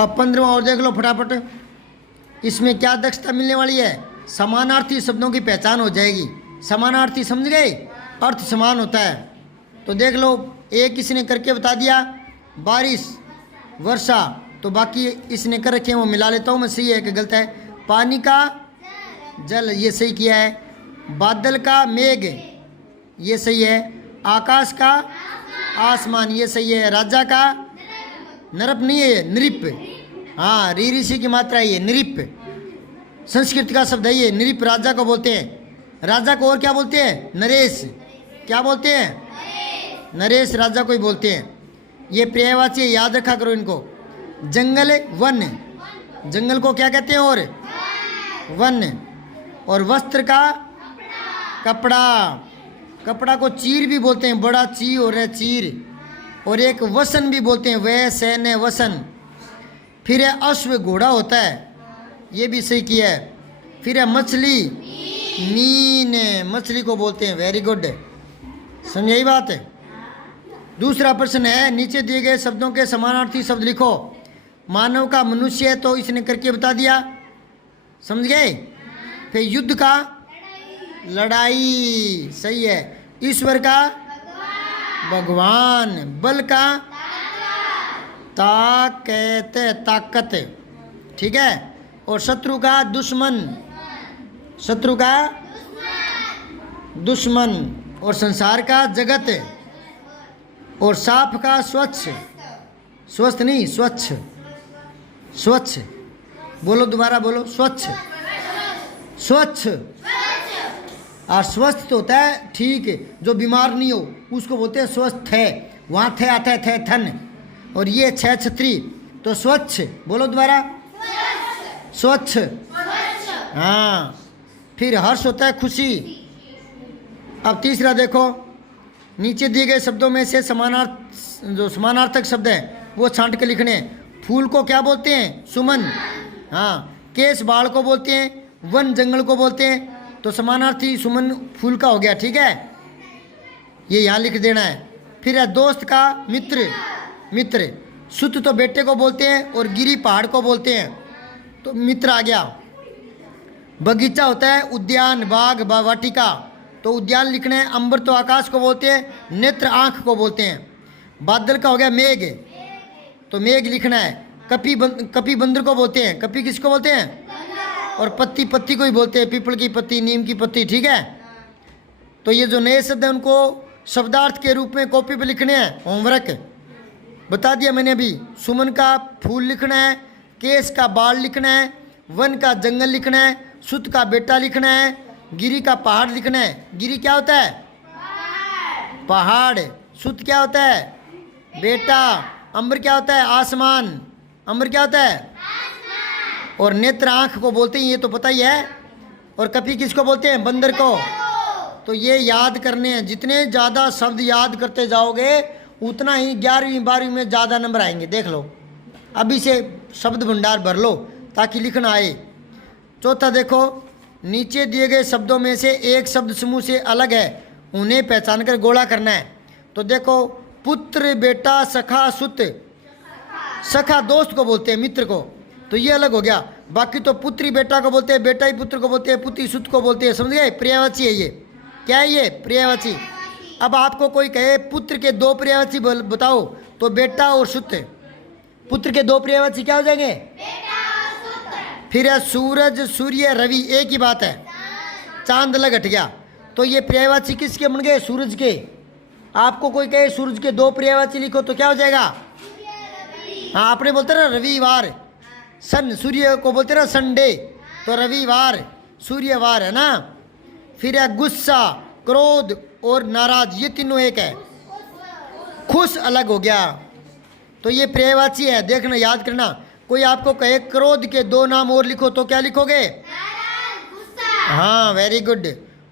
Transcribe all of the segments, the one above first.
अब 15वां और देख लो फटाफट। इसमें क्या दक्षता मिलने वाली है? समानार्थी शब्दों की पहचान हो जाएगी। समानार्थी समझ गए? अर्थ समान होता है। तो देख लो, एक इसने करके बता दिया बारिश, वर्षा, तो बाकी इसने कर रखे हैं वो मिला लेता हूँ मैं, सही है कि गलत है? पानी का जल, ये सही किया है। बादल का मेघ, ये सही है। आकाश का आसमान, ये सही है। राजा का नरप नहीं है, नृप। हाँ, री ऋषि की मात्रा है ये, नृप। संस्कृत का शब्द है ये, नृप राजा को बोलते हैं। राजा को और क्या बोलते हैं? नरेश। क्या बोलते हैं? नरेश राजा को ही बोलते हैं। ये पर्यायवाची है, याद रखा करो इनको। जंगल, वन, जंगल को क्या कहते हैं? और वन। और वस्त्र का कपड़ा, कपड़ा को चीर भी बोलते हैं, बड़ा ची हो रहा है चीर। और एक वसन भी बोलते हैं, वह सैन्य वसन। फिर है अश्व, घोड़ा होता है, ये भी सही किया है। फिर है मछली, मीन, मछली को बोलते हैं। वेरी गुड, समझ यही बात है। दूसरा प्रश्न है, नीचे दिए गए शब्दों के समानार्थी शब्द लिखो। मानव का मनुष्य है, तो इसने करके बता दिया, समझ गए? फिर युद्ध का लड़ाई, सही है। ईश्वर का भगवान। बल का ताकत, ताकत, ठीक है। और शत्रु का दुश्मन, शत्रु का दुश्मन। और संसार का जगत। और साफ का स्वच्छ, स्वस्थ नहीं स्वच्छ, स्वच्छ बोलो, दोबारा बोलो, स्वच्छ, स्वच्छ। और स्वस्थ तो होता है ठीक है, जो बीमार नहीं हो उसको बोलते हैं स्वस्थ है। वहाँ थे आता है थे थन। और ये छह छत्री, तो स्वच्छ बोलो दोबारा, स्वच्छ। हाँ। फिर हर्ष होता है खुशी। अब तीसरा देखो, नीचे दिए गए शब्दों में से जो समानार्थक शब्द हैं वो छांट के लिखने हैं। फूल को क्या बोलते हैं? सुमन। हाँ। केस बाढ़ को बोलते हैं, वन जंगल को बोलते हैं। तो समानार्थी सुमन फूल का हो गया, ठीक है, ये यहाँ लिख देना है। फिर है दोस्त का मित्र, मित्र। सुत तो बेटे को बोलते हैं और गिरी पहाड़ को बोलते हैं, तो मित्र आ गया। बगीचा होता है उद्यान, बाग, वाटिका, तो उद्यान लिखना है। अंबर तो आकाश को बोलते हैं, नेत्र आँख को बोलते हैं। बादल का हो गया मेघ, तो मेघ लिखना है। कपी बंदर को बोलते हैं। कपी किसको बोलते हैं? और पत्ती, पत्ती को ही बोलते हैं, पीपल की पत्ती, नीम की पत्ती, ठीक है। तो ये जो नए शब्द हैं उनको शब्दार्थ के रूप में कॉपी पे लिखने हैं। होमवर्क बता दिया मैंने अभी। सुमन का फूल लिखना है, केस का बाल लिखना है, वन का जंगल लिखना है, सुत का बेटा लिखना है, गिरी का पहाड़ लिखना है। गिरी क्या होता है? पहाड़। सुत क्या होता है? बेटा। अंबर क्या होता है? आसमान। अंबर क्या होता है? और नेत्र आँख को बोलते हैं, ये तो पता ही है। और कपी किसको बोलते हैं? बंदर को। तो ये याद करने हैं। जितने ज़्यादा शब्द याद करते जाओगे उतना ही 11वीं 12वीं में ज़्यादा नंबर आएंगे। देख लो, अभी से शब्द भंडार भर लो ताकि लिखना आए। चौथा देखो, नीचे दिए गए शब्दों में से एक शब्द समूह से अलग है, उन्हें पहचान कर गोला करना है। तो देखो, पुत्र, बेटा, सखा, सुत। सखा दोस्त को बोलते हैं, मित्र को, तो ये अलग हो गया। बाकी तो पुत्री बेटा को बोलते हैं, बेटा ही पुत्र को बोलते हैं, पुत्री सुत को बोलते हैं। समझ गए? पर्यायवाची है ये। क्या है ये? पर्यायवाची। अब आपको कोई कहे पुत्र के दो पर्यायवाची बताओ, तो बेटा और सुत। पुत्र के दो पर्यायवाची क्या हो जाएंगे? फिर है सूरज, सूर्य, रवि, एक ही बात है। चांद अलग हट गया। तो ये पर्यायवाची किसके बन गए? सूरज के। आपको कोई कहे सूरज के दो पर्यायवाची लिखो तो क्या हो जाएगा? हाँ, आपने बोलते ना रविवार। सन, सूर्य को बोलते ना संडे, तो रविवार सूर्यवार है ना। फिर है गुस्सा, क्रोध और नाराज, ये तीनों एक है। खुश अलग हो गया। तो ये पर्यायवाची है, देखना याद करना। कोई आपको कहे क्रोध के दो नाम और लिखो तो क्या लिखोगे? हाँ, वेरी गुड।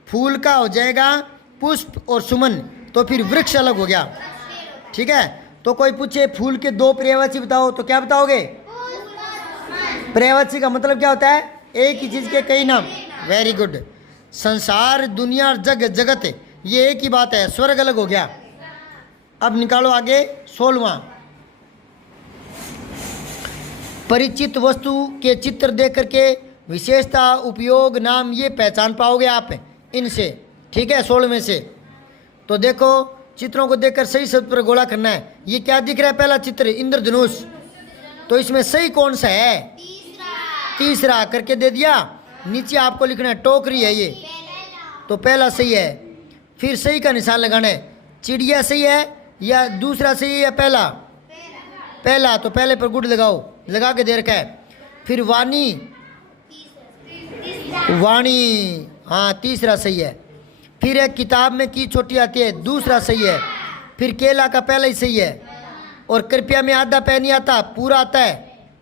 फूल का हो जाएगा पुष्प और सुमन, तो फिर वृक्ष अलग हो गया, ठीक है। तो कोई पूछे फूल के दो पर्यायवाची बताओ तो क्या बताओगे? पर्यायवाची का मतलब क्या होता है? एक ही चीज के कई नाम। Very good. संसार, दुनिया और जगत, ये एक ही बात है। स्वर्ग अलग हो गया। अब निकालो आगे 16वां। परिचित वस्तु के चित्र देख करके विशेषता, उपयोग, नाम ये पहचान पाओगे आप इनसे। ठीक है, 16 में से। तो देखो, चित्रों को देखकर सही शब्द पर गोला करना है। ये क्या दिख रहा है? पहला चित्र इंद्रधनुष। तो इसमें सही कौन सा है? तीसरा करके दे दिया। नीचे आपको लिखना है टोकरी है ये, तो पहला सही है। फिर सही का निशान लगाना है। चिड़िया सही है या दूसरा सही है या पहला? पहला, तो पहले पर गुड लगाओ, लगा के दे रखा है। फिर वाणी, वाणी, हाँ तीसरा सही है। फिर एक किताब में की छोटी आती है, दूसरा सही है। फिर केला का पहला ही सही है। और कृपया में आधा पै नहीं आता, पूरा आता है,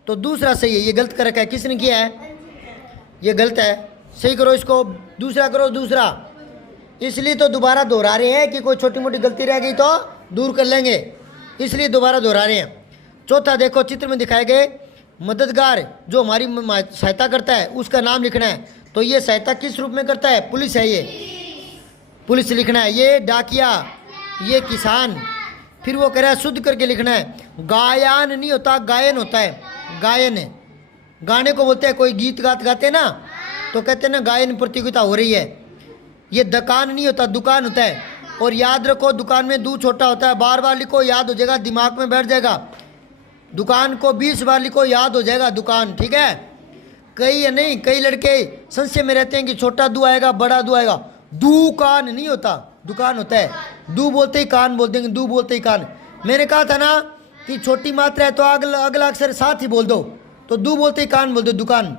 तो दूसरा सही है। ये गलत कर रखा है, किसने किया है? ये गलत है, सही करो इसको। दूसरा करो, दूसरा। इसलिए तो दोबारा दोहरा रहे हैं कि कोई छोटी मोटी गलती रह गई तो दूर कर लेंगे, इसलिए दोबारा दोहरा रहे हैं। चौथा देखो, चित्र में दिखाए गए मददगार जो हमारी सहायता करता है उसका नाम लिखना है। तो ये सहायता किस रूप में करता है? पुलिस है, ये पुलिस लिखना है। ये डाकिया, ये किसान। फिर वो कह रहा है शुद्ध करके लिखना है। गायन नहीं होता, गायन होता है। गायन है, गाने को बोलते हैं। कोई गीत गाते हैं ना, तो कहते हैं ना गायन प्रतियोगिता हो रही है। ये दुकान नहीं होता, दुकान होता है। और याद रखो, दुकान में दू छोटा होता है। बार बार लिखो, याद हो जाएगा, दिमाग में बैठ जाएगा। दुकान को 20 बार लिखो, याद हो जाएगा दुकान। ठीक है, कई नहीं, कई लड़के संशय में रहते हैं कि छोटा दू आएगा, बड़ा दू आएगा। दुकान नहीं होता, दुकान होता है। दू बोलते ही कान बोल देंगे, दू बोलते ही कान। मैंने कहा था ना कि छोटी मात्रा है तो अगला अक्षर साथ ही बोल दो, तो दू बोलते ही कान बोल दो, दुकान,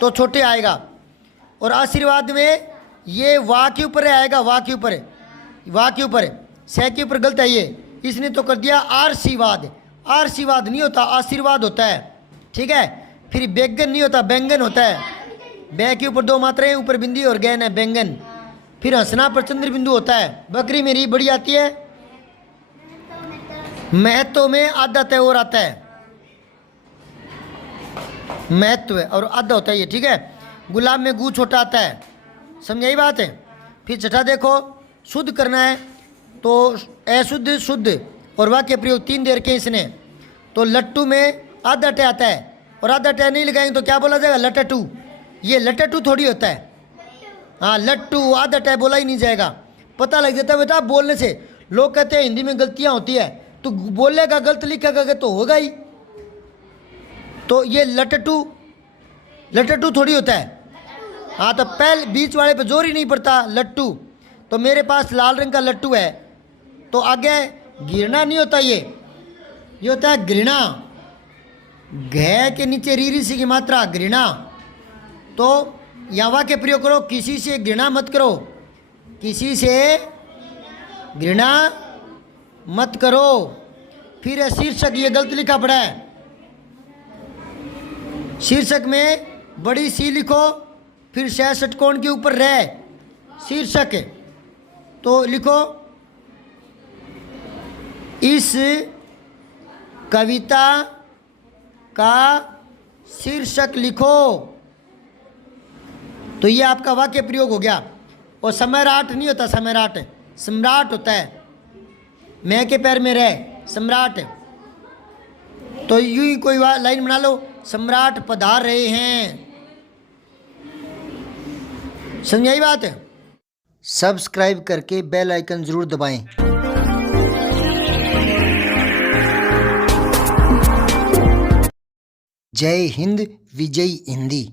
तो छोटे आएगा। और आशीर्वाद में ये वाह के ऊपर आएगा, वाह के ऊपर, वाह के ऊपर, सह के ऊपर गलत है ये, इसने तो कर दिया आशीर्वाद। आशीर्वाद नहीं होता, आशीर्वाद होता है। ठीक है, फिर बैंगन नहीं होता, बैंगन होता है। बै के ऊपर 2 मात्राएं, ऊपर बिंदी और गैन है, बैंगन। फिर हंसना पर चंद्र बिंदु होता है। बकरी मेरी बड़ी आती है। महत्व में आधा तय और आता है, महत्व और आधा होता है ये। ठीक है, गुलाब में गू छोटा आता है, समझाई बात है। फिर छठा देखो, शुद्ध करना है तो अशुद्ध, शुद्ध और वाक्य प्रयोग 3 दे रखे इसने। तो लट्टू में आधा टे आता है, और आधा टे नहीं लगाएंगे तो क्या बोला जाएगा? लटटू। ये लटटू थोड़ी होता है, हाँ लट्टू, आधा टे बोला ही नहीं जाएगा। पता लग जाता है बेटा बोलने से। लोग कहते हैं हिंदी में गलतियां होती है, तो बोलेगा गलत लिखेगा तो होगा ही। तो ये लटटू, लटटू थोड़ी होता है। हाँ, तो पहले बीच वाले पे जोर ही नहीं पड़ता, लट्टू। तो मेरे पास लाल रंग का लट्टू है, तो आगे घृणा नहीं होता, ये होता है घृणा। घ के नीचे री सी की मात्रा, घृणा। तो यहाँ वाक्य प्रयोग करो, किसी से घृणा मत करो, किसी से घृणा मत करो। फिर है शीर्षक, ये गलत लिखा पड़ा है। शीर्षक में बड़ी सी लिखो, फिर 66 कोण के ऊपर रह शीर्षक, तो लिखो इस कविता का शीर्षक लिखो। तो ये आपका वाक्य प्रयोग हो गया। और सम्राट नहीं होता, सम्राट, सम्राट होता है। मैं के पैर में रह, सम्राट। तो यूं ही कोई लाइन बना लो, सम्राट पधार रहे हैं। समझाई बात है? सब्सक्राइब करके बेल आइकन जरूर दबाएं। जय हिंद, विजय हिंदी।